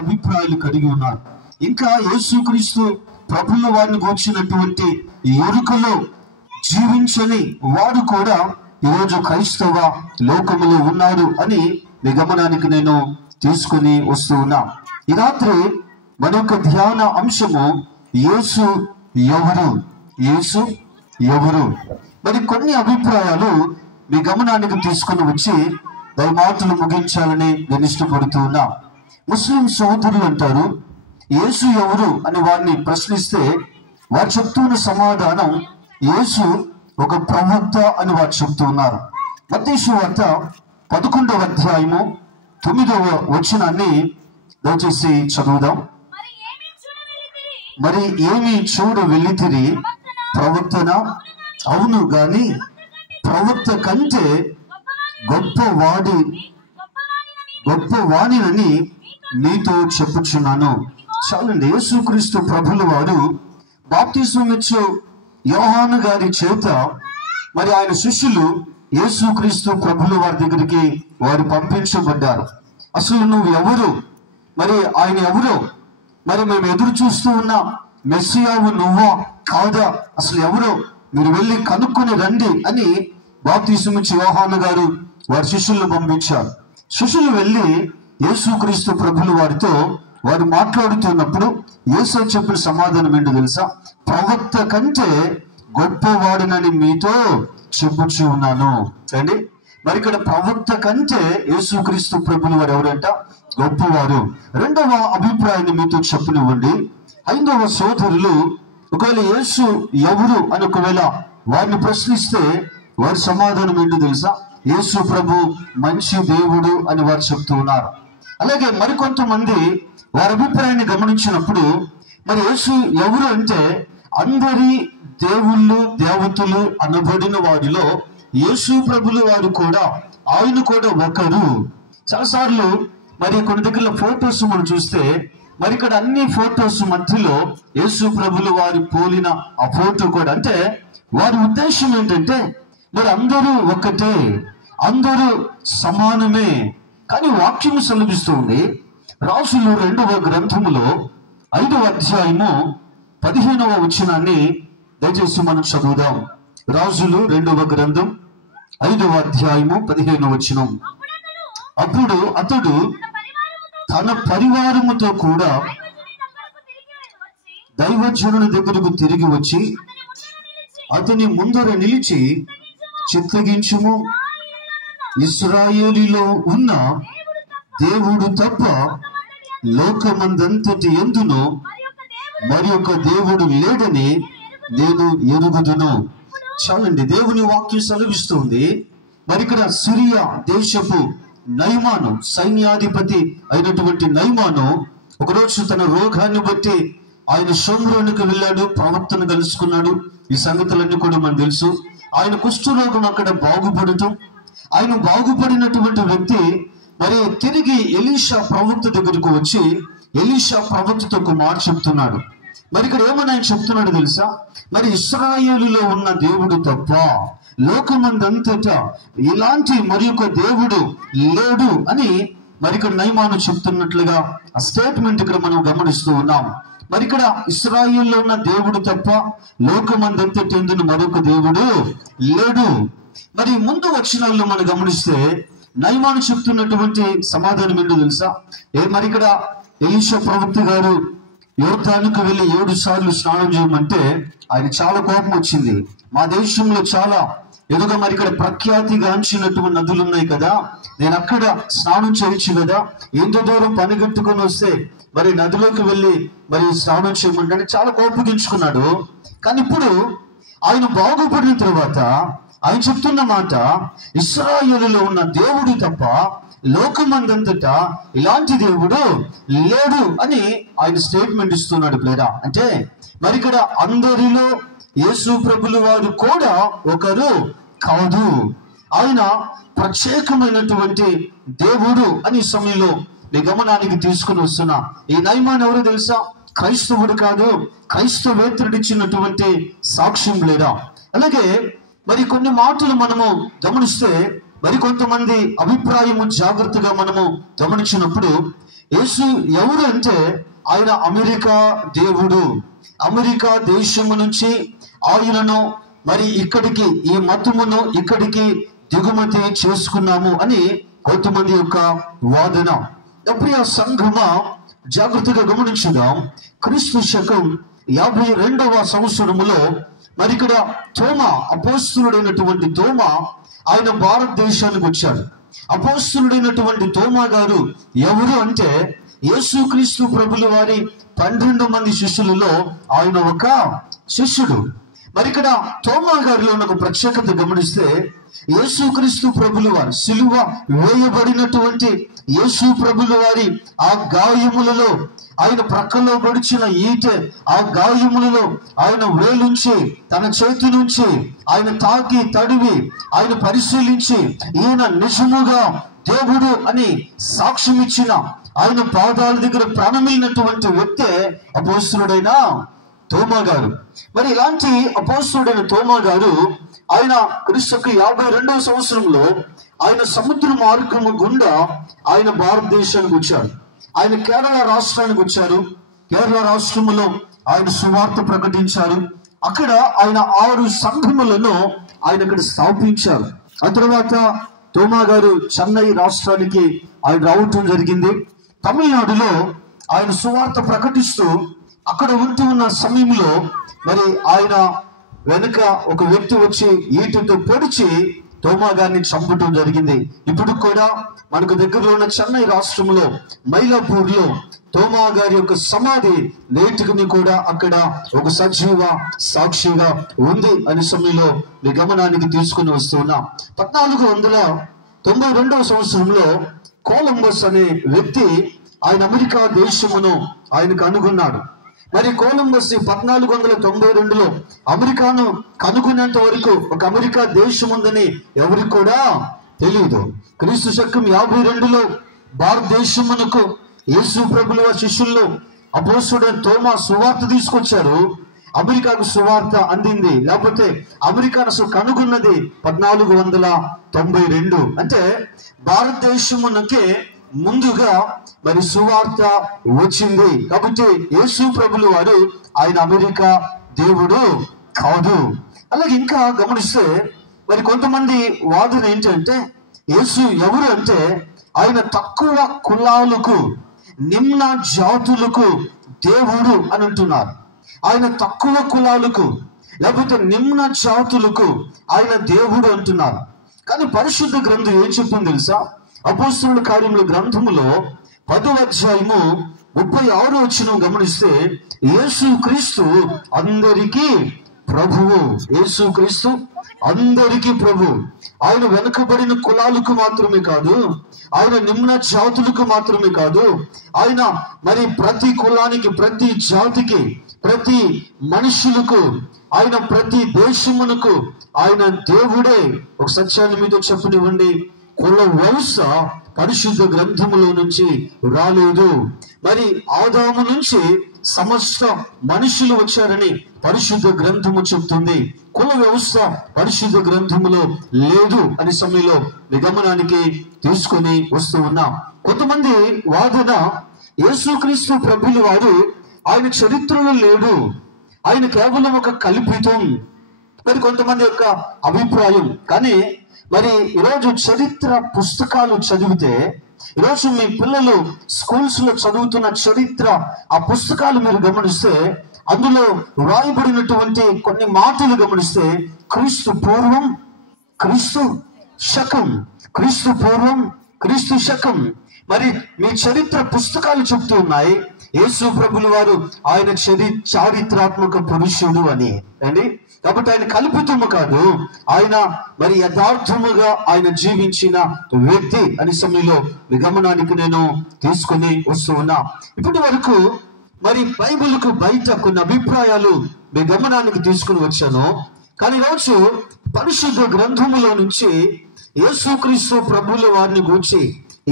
అభిప్రాయాలు కలిగి ఉన్నారు. ఇంకా యేసుక్రీస్తు ప్రభుల వారిని గూర్చినటువంటి ఎరుకలో జీవించని వాడు కూడా ఈరోజు క్రైస్తవ లోకములో ఉన్నాడు అని మీ గమనానికి నేను తీసుకుని వస్తూ ఉన్నా. ఈ రాత్రి మన యొక్క ధ్యాన అంశము యేసు ఎవరు, యేసు ఎవరు. మరి కొన్ని అభిప్రాయాలు మీ గమనానికి తీసుకుని వచ్చి దయమాటలు ముగించాలని నేను ఇష్టపడుతూ ఉన్నా. ముస్లిం సోదరులు అంటారు, యేసు ఎవరు అని వారిని ప్రశ్నిస్తే వారు చెప్తున్న సమాధానం యేసు ఒక ప్రవక్త అని వారు చెప్తూ ఉన్నారు. మత్తయి సువార్త 11వ అధ్యాయము 9వ వచనాన్ని దయచేసి చదువుదాం. మరి ఏమి చూడ వెళ్ళితిరి, ప్రవక్తనా? అవును గాని ప్రవక్త కంటే గొప్పవాణినని నీతో చెప్పుచున్నాను. చాలండి. యేసుక్రీస్తు ప్రభుల వారు బాప్తిస్మం ఇచ్చు యోహాను గారి చేత మరి ఆయన శిష్యులు యేసుక్రీస్తు ప్రభుల వారి దగ్గరికి వారు పంపించబడ్డారు. అసలు నువ్వు ఎవరు, మరి ఆయన ఎవరో, మరి మేము ఎదురు చూస్తూ ఉన్నాం, మెస్సియావు నువ్వా కాదా, అసలు ఎవరో మీరు వెళ్ళి కనుక్కొని రండి అని బాప్తిస్మం ఇచ్చు యోహాను గారు వారి శిష్యులను పంపించారు. శిష్యులు వెళ్ళి యేసుక్రీస్తు ప్రభుల వారితో వారు మాట్లాడుతున్నప్పుడు యేసు చెప్పిన సమాధానం ఏంటో తెలుసా? ప్రవక్త కంటే గొప్పవాడినని మీతో చెప్పుచూ ఉన్నాను. అండి, మరి ఇక్కడ ప్రవక్త కంటే యేసుక్రీస్తు ప్రభుల వారు ఎవరంట? గొప్పవారు. రెండవ అభిప్రాయాన్ని మీతో చెప్పనివ్వండి. హైందవ సోదరులు ఒకవేళ యేసు ఎవరు అని ఒకవేళ వారిని ప్రశ్నిస్తే వారి సమాధానం ఏంటో తెలుసా? యేసు ప్రభు మంచి దేవుడు అని వారు చెప్తూ ఉన్నారు. అలాగే మరికొంతమంది వారి అభిప్రాయాన్ని గమనించినప్పుడు మరి యేసు ఎవరు అంటే అందరి దేవుళ్ళు దేవతలు అనబడిన వారిలో యేసు ప్రభులు వారు కూడా, ఆయన కూడా ఒకరు. చాలాసార్లు మరి కొన్ని దగ్గర ఫొటోస్ మనం చూస్తే మరి ఇక్కడ అన్ని ఫొటోస్ మధ్యలో యేసు ప్రభులు వారి పోలిన ఆ ఫోటో కూడా, అంటే వారి ఉద్దేశం ఏంటంటే మరి అందరూ ఒకటే, అందరూ సమానమే. కానీ వాక్యము సెలవిస్తుంది రాజులు 2వ గ్రంథములో 5వ అధ్యాయము 15వ వచనాన్ని దయచేసి మనం చదువుదాం. రాజులు 2వ గ్రంథం 5వ అధ్యాయము 15వ వచనం. అప్పుడు అతడు తన పరివారముతో కూడా దైవజనుని దగ్గరకు తిరిగి వచ్చి అతని ముందర నిలిచి, చిత్తగించుము, ఇశ్రాయేలులో ఉన్న దేవుడు తప్ప లోకమందంతటి యందును మరి ఒక దేవుడు లేడని నేను ఎరుగుదును. చాలండి, దేవుని వాక్యం సెలవిస్తుంది. మరి ఇక్కడ సిరియా దేశపు నయమాను, సైన్యాధిపతి అయినటువంటి నయమాను ఒకరోజు తన రోగాన్ని బట్టి ఆయన షోమ్రోనుకు వెళ్ళాడు, ప్రవక్తను కలుసుకున్నాడు. ఈ సంగతులన్నీ కూడా మనకు తెలుసు. ఆయన కుష్ఠరోగం అక్కడ బాగుపడటం, ఆయన బాగుపడినటువంటి వ్యక్తి మరి తిరిగి ఎలీషా ప్రవక్త దగ్గరకు వచ్చి ఎలీషా ప్రవక్తతో ఒక మాట చెప్తున్నాడు. మరి ఇక్కడ ఏమని ఆయన చెప్తున్నాడు తెలుసా? మరి ఇశ్రాయేలులో ఉన్న దేవుడు తప్ప లోకమందంతటా ఇలాంటి మరి ఒక దేవుడు లేడు అని మరి ఇక్కడ నయమాను చెప్తున్నట్లుగా ఆ స్టేట్మెంట్ ఇక్కడ మనం గమనిస్తూ ఉన్నాం. మరి ఇక్కడ ఇశ్రాయేలులో ఉన్న దేవుడు తప్ప లోకమందంతటి యందును మరొక దేవుడు లేడు. మరి ముందు వచనాల్లో మనం గమనిస్తే నయమాను చెప్తున్నటువంటి సమాధానం ఏంటో తెలుసా? మరి ఇక్కడ ఎలీషా ప్రవక్త గారు యోర్దానుకు వెళ్ళి 7 సార్లు స్నానం చేయమంటే ఆయన చాలా కోపం వచ్చింది. మా దేశంలో చాలా ఎదుగా మరి ఇక్కడ ప్రఖ్యాతిగాంచినటువంటి నదులు ఉన్నాయి కదా, నేను అక్కడ స్నానం చేయొచ్చు కదా, ఎంత దూరం పనిగట్టుకొని వస్తే మరి నదిలోకి వెళ్ళి మరి స్నానం చేయమంటే చాలా కోపగించుకున్నాడు. కానీ ఇప్పుడు ఆయన బాగుపడిన తర్వాత ఆయన చెప్తున్న మాట, ఇశ్రాయేలులో ఉన్న దేవుడు తప్ప లోకమందంతటా ఇలాంటి దేవుడు లేడు అని ఆయన స్టేట్మెంట్ ఇస్తున్నాడు. లేదా అంటే మరి ఇక్కడ అందరిలో యేసు ప్రభుల వారు కూడా ఒకరు కాదు, ఆయన ప్రత్యేకమైనటువంటి దేవుడు అని సమయంలో మీ గమనానికి తీసుకుని వస్తున్నా. ఈ నయమాన్ ఎవరు తెలుసా? క్రైస్తవుడు కాదు, క్రైస్తవేతరుడిచ్చినటువంటి సాక్ష్యం లేదా. అలాగే మరి కొన్ని మాటలు మనము గమనిస్తే మరి కొంతమంది అభిప్రాయము జాగ్రత్తగా మనము గమనించినప్పుడు యేసు ఎవరు అంటే ఆయన అమెరికా దేవుడు. అమెరికా దేశము నుంచి ఆయనను మరి ఇక్కడికి, ఈ మతమును ఇక్కడికి దిగుమతి చేసుకున్నాము అని కొంతమంది యొక్క వాదన. ప్రియ సంఘమా, జాగ్రత్తగా గమనించుదాం. క్రీస్తు శకం 52వ సంవత్సరములో మరి ఇక్కడ తోమా, అపోస్తలుడైనటువంటి తోమా, ఆయన భారతదేశానికి వచ్చాడు. అపోస్తలుడైనటువంటి తోమా గారు ఎవరు అంటే యేసుక్రీస్తు ప్రభుల వారి 12 మంది శిష్యులలో ఆయన ఒక శిష్యుడు. మరి ఇక్కడ తోమా గారిలో ఉన్న ఒక ప్రత్యేకత గమనిస్తే, యేసుక్రీస్తు ప్రభుల వారు సిలువ వేయబడినటువంటి యేసు ప్రభుల వారి ఆ గాయములలో, ఆయన ప్రక్కలో పొడిచిన ఈటె, ఆ గాయములలో ఆయన వేలుంచి, తన చేతి నుంచి ఆయన తాకి తడివి, ఆయన పరిశీలించి ఈయన నిజముగా దేవుడు అని సాక్ష్యం ఇచ్చిన, ఆయన పాదాల దగ్గర ప్రాణమైనటువంటి వ్యక్తే అపోస్తలుడైన తోమా గారు. మరి ఇలాంటి అపోస్తలుడైన తోమా గారు ఆయన క్రీస్తుకి 52వ సంవత్సరంలో ఆయన సముద్ర మార్గము గుండా ఆయన భారతదేశానికి వచ్చారు. ఆయన కేరళ రాష్ట్రానికి వచ్చారు. కేరళ రాష్ట్రములో ఆయన సువార్త ప్రకటించారు. అక్కడ ఆయన 6 సంఘములను ఆయన అక్కడ స్థాపించారు. ఆ తర్వాత తోమా గారు చెన్నై రాష్ట్రానికి ఆయన రావటం జరిగింది. తమిళనాడులో ఆయన సువార్త ప్రకటిస్తూ అక్కడ ఉంటూ ఉన్న సమయంలో మరి ఆయన వెనుక ఒక వ్యక్తి వచ్చి ఈటుతో పొడిచి తోమా గారిని చంపటం జరిగింది. ఇప్పుడు కూడా మనకు దగ్గరలో ఉన్న చెన్నై రాష్ట్రంలో మైలాపూర్లో తోమా గారి యొక్క సమాధి నేటికి కూడా అక్కడ ఒక సజీవ సాక్షిగా ఉంది అనే సమయంలో మీ గమనానికి తీసుకుని వస్తున్నాం. 1492వ సంవత్సరంలో కొలంబస్ అనే వ్యక్తి ఆయన అమెరికా దేశమును ఆయనకు కనుగొన్నాడు. మరి కొలంబస్ 1492లో అమెరికాను కనుగొనేంత వరకు ఒక అమెరికా దేశం ఉందని ఎవరికి కూడా తెలియదు. క్రీస్తు శకం 52లో భారతదేశమునకు యేసు ప్రభుల శిష్యుల్లో అపోస్తలుడైన తోమా సువార్త తీసుకొచ్చారు. అమెరికాకు సువార్త అందింది. లేకపోతే అమెరికాను అసలు కనుగొన్నది 1492. అంటే భారతదేశమునకే ముందుగా మరి సువార్త వచ్చింది. కాబట్టి యేసు ప్రభుల వారు ఆయన అమెరికా దేవుడు కాదు. అలాగే ఇంకా గమనిస్తే మరి కొంతమంది వాదన ఏంటంటే యేసు ఎవరు అంటే ఆయన తక్కువ కులాలకు, నిమ్న జాతులకు దేవుడు అని అంటున్నారు. ఆయన తక్కువ కులాలకు లేకపోతే నిమ్న జాతులకు ఆయన దేవుడు అంటున్నారు. కానీ పరిశుద్ధ గ్రంథం ఏం చెప్పింది తెలుసా? అపోస్తలుల కార్యముల గ్రంథములో 10వ అధ్యాయము 36వ వచనం గమనిస్తే యేసు క్రీస్తు అందరికీ ప్రభువు. యేసు క్రీస్తు అందరికీ ప్రభు. ఆయన వెనుకబడిన కులాలకు మాత్రమే కాదు, ఆయన నిమ్న జాతులకు మాత్రమే కాదు, ఆయన మరి ప్రతి కులానికి, ప్రతి జాతికి, ప్రతి మనుషులకు, ఆయన ప్రతి దేశమునకు ఆయన దేవుడే. ఒక సత్యాన్ని మీతో చెప్పనివ్వండి, కుల వ్యవస్థ పరిశుద్ధ గ్రంథములో నుంచి రాలేదు. మరి ఆదాము నుంచి సమస్త మనుషులు వచ్చారని పరిశుద్ధ గ్రంథము చెప్తుంది. కుల వ్యవస్థ పరిశుద్ధ గ్రంథములో లేదు అనే సమయంలో నిగమనానికి తీసుకొని వస్తూ ఉన్నాం. కొంతమంది వాదన యేసుక్రీస్తు ప్రభుల వారు ఆయన చరిత్రలో లేడు, ఆయన కేవలం ఒక కల్పితం. మరి కొంతమంది యొక్క అభిప్రాయం. కానీ మరి ఈరోజు చరిత్ర పుస్తకాలు చదివితే, ఈరోజు మీ పిల్లలు స్కూల్స్ లో చదువుతున్న చరిత్ర ఆ పుస్తకాలు మీరు గమనిస్తే అందులో వ్రాయబడినటువంటి కొన్ని మాటలు గమనిస్తే క్రీస్తు పూర్వం, క్రీస్తు శకం, క్రీస్తు పూర్వం, క్రీస్తు శకం. మరి మీ చరిత్ర పుస్తకాలు చెప్తూ ఉన్నాయి యేసు ప్రభుల వారు ఆయన చారిత్రాత్మక పురుషుడు అని అండి. కాబట్టి ఆయన కల్పితము కాదు, ఆయన మరి యథార్థముగా ఆయన జీవించిన వ్యక్తి అనే సమయంలో గమనానికి నేను తీసుకొని వస్తూ ఉన్నా. ఇప్పటి వరకు మరి బైబిల్కు బయట కొన్ని అభిప్రాయాలు మీ గమనానికి తీసుకుని వచ్చాను. కానీ ఈరోజు పరిశుద్ధ గ్రంథములో నుంచి యేసుక్రీస్తు ప్రభుల వారిని గూర్చి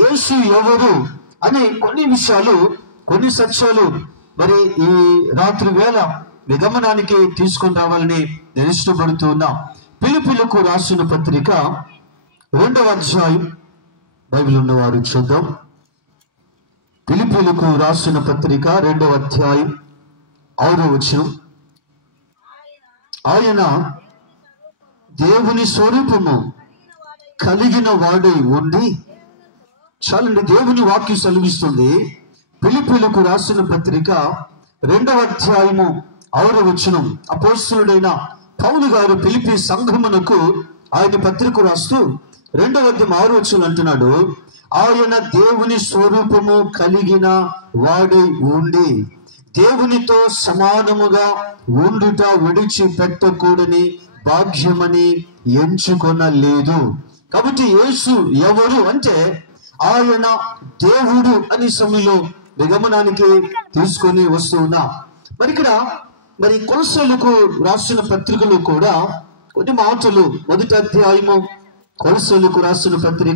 యేసు ఎవరు అనే కొన్ని విషయాలు, కొన్ని సత్యాలు మరి ఈ రాత్రి వేళ మీ గమనానికి తీసుకొని రావాలని నేను ఇష్టపడుతూ ఉన్నా. ఫిలిప్పీయులకు రాసిన పత్రిక 2వ అధ్యాయం బైబిల్ ఉన్నవారు చూద్దాం. ఫిలిప్పీయులకు రాసిన పత్రిక 2వ అధ్యాయం 6వ వచనం. ఆయన దేవుని స్వరూపము కలిగిన వాడై ఉండి, చాలండి, దేవుని వాక్యం సెలవిస్తుంది. ఫిలిప్పీయులకు రాసిన పత్రిక 2వ అధ్యాయము 6వ వచనం. అపోస్తలుడైన పౌలు గారు ఫిలిప్పీ సంఘమునకు ఆయన పత్రిక రాస్తూ 2వ అధ్యాయం 6వ వచనం అంటున్నాడు, ఆయన దేవుని స్వరూపము కలిగిన వాడై ఉండి దేవునితో సమానముగా ఉండుట విడిచిపెట్టకూడని భాగ్యమని ఎంచుకొనలేదు. కాబట్టి యేసు ఎవరు అంటే ఆయన దేవుడు అని సమయంలో గమనానికి తీసుకొని వస్తున్నా. మరి ఇక్కడ కొలస్సీయులకు రాసిన పత్రికలు కూడా కొన్ని మాటలు, 1వ అధ్యాయము కొలస్సీయులకు రాసిన పత్రిక